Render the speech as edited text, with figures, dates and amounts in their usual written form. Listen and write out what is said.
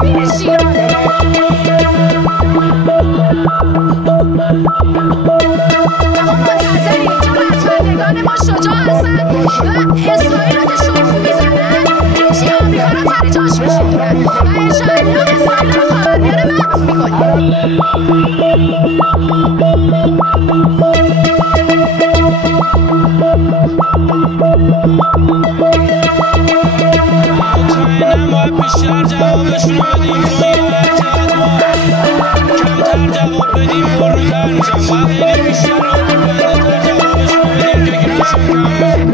امیر شیرانه. آقا منتظرین چون رتبندگان ما شجاع هستن و اسرائیل رو که شوخ میزنن چی آمریکا رو سر جاش میشونن و انشاءالله اسرائیل رو خاورمیانه محو میکنیم. مطمئنم باید بیشتر جوابشون رو بدیم چون یا هر چقدر ما کمتر جواب بدیم پرروتر میشن. باید خیلی بیشتر رو بنده‌تر جوابشون رو بدیم که گیرشون کم بشه.